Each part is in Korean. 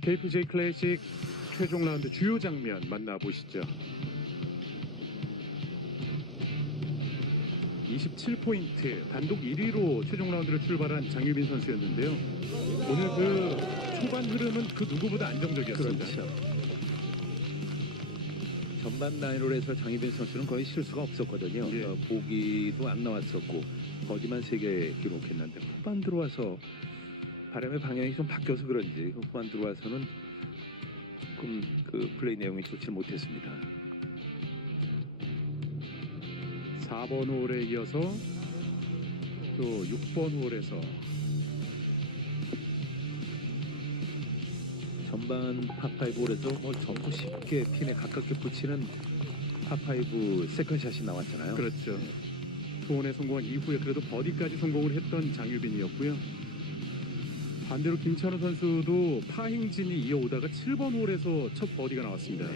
KPJ 클래식 최종 라운드 주요 장면 만나보시죠. 27포인트 단독 1위로 최종 라운드를 출발한 장유빈 선수였는데요. 오늘 그 초반 흐름은 그 누구보다 안정적이었습니다. 그렇죠. 전반 라인홀에서 장희빈 선수는 거의 실수가 없었거든요. 예. 어, 보기도 안 나왔었고 버디만 3개 기록했는데 후반 들어와서 바람의 방향이 좀 바뀌어서 그런지 후반 들어와서는 조금 그 플레이 내용이 좋지 못했습니다. 4번 홀에 이어서 또 6번 홀에서 전반 파5 홀에서 뭐 전부 쉽게 핀에 가깝게 붙이는 파5 세컨샷이 나왔잖아요. 그렇죠. 투혼에 성공한 이후에 그래도 버디까지 성공을 했던 장유빈이었고요. 반대로 김찬호 선수도 파행진이 이어오다가 7번 홀에서 첫 버디가 나왔습니다.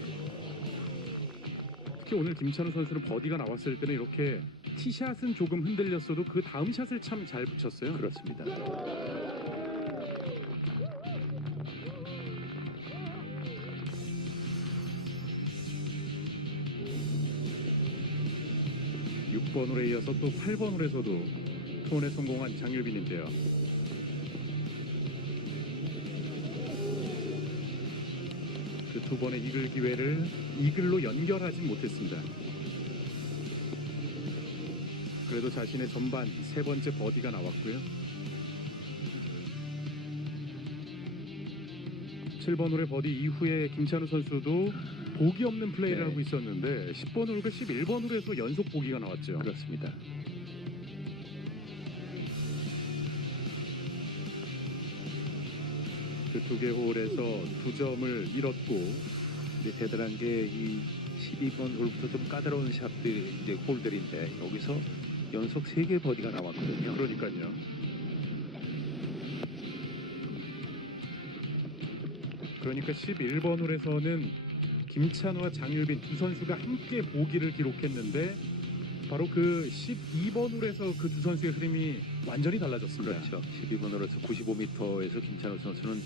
특히 오늘 김찬호 선수는 버디가 나왔을 때는 이렇게 티샷은 조금 흔들렸어도 그 다음 샷을 참 잘 붙였어요. 그렇습니다. 육 6번 홀에 이어서 또 8번 홀에서도 투혼에 성공한 장유빈인데요. 그 두 번의 이글 기회를 이글로 연결하지 못했습니다. 그래도 자신의 전반 세 번째 버디가 나왔고요. 7번 홀의 버디 이후에 김찬우 선수도 보기 없는 플레이를 네. 하고 있었는데 10번 홀과 11번 홀에서 연속 보기가 나왔죠. 그렇습니다. 그 두 개 홀에서 두 점을 잃었고 근데 대단한 게 이 12번 홀부터 좀 까다로운 샷들 이제 홀들인데 여기서 연속 3개 버디가 나왔거든요. 그러니까요. 그러니까 11번 홀에서는 김찬우와 장유빈 두 선수가 함께 보기를 기록했는데 바로 그 12번 홀에서 그 두 선수의 흐름이 완전히 달라졌습니다. 그렇죠. 12번 홀에서 95m에서 김찬호 선수는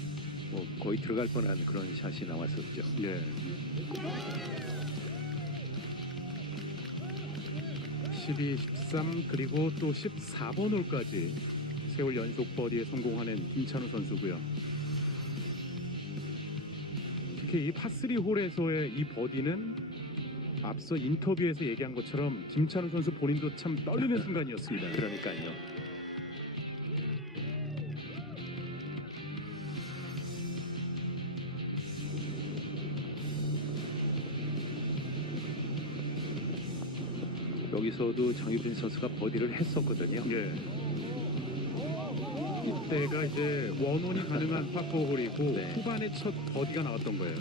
뭐 거의 들어갈 뻔한 그런 샷이 나왔었죠. 예. 12, 13 그리고 또 14번 홀까지 세월 연속 버디에 성공하는 김찬우 선수고요. 특히 이 파3 홀에서의 이 버디는 앞서 인터뷰에서 얘기한 것처럼 김찬우 선수 본인도 참 떨리는 순간이었습니다. 그러니까요. 여기서도 장유빈 선수가 버디를 했었거든요. 예. 이때가 이제 원혼이 가능한 파포 홀이고 네. 후반에 첫 버디가 나왔던 거예요.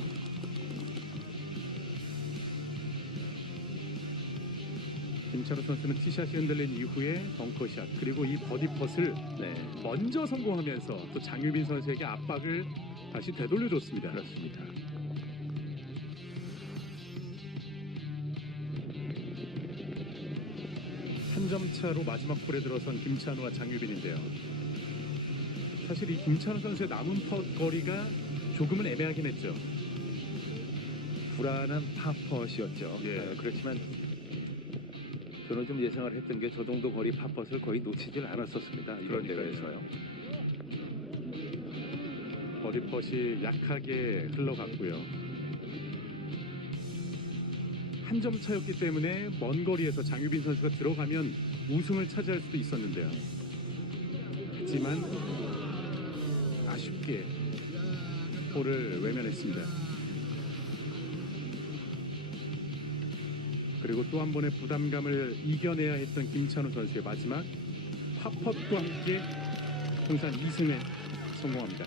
김찬호 선수는 티샷이 흔들린 이후에 벙커샷 그리고 이 버디 펫을 네, 먼저 성공하면서 또 장유빈 선수에게 압박을 다시 되돌려줬습니다. 그렇습니다. 한 점 차로 마지막 홀에 들어선 김찬우와 장유빈인데요. 사실 이 김찬우 선수의 남은 펫 거리가 조금은 애매하긴 했죠. 불안한 파퍼시였죠. 예. 어, 그렇지만 저는 좀 예상을 했던 게 저 정도 거리 파퍼를 거의 놓치질 않았었습니다. 이런. 대회에서요. 버디 펫이 약하게 흘러갔고요. 한 점 차였기 때문에 먼 거리에서 장유빈 선수가 들어가면 우승을 차지할 수도 있었는데요. 하지만 아쉽게 홀을 외면했습니다. 그리고 또 한 번의 부담감을 이겨내야 했던 김찬우 선수의 마지막 팝펫과 함께 통산 2승에 성공합니다.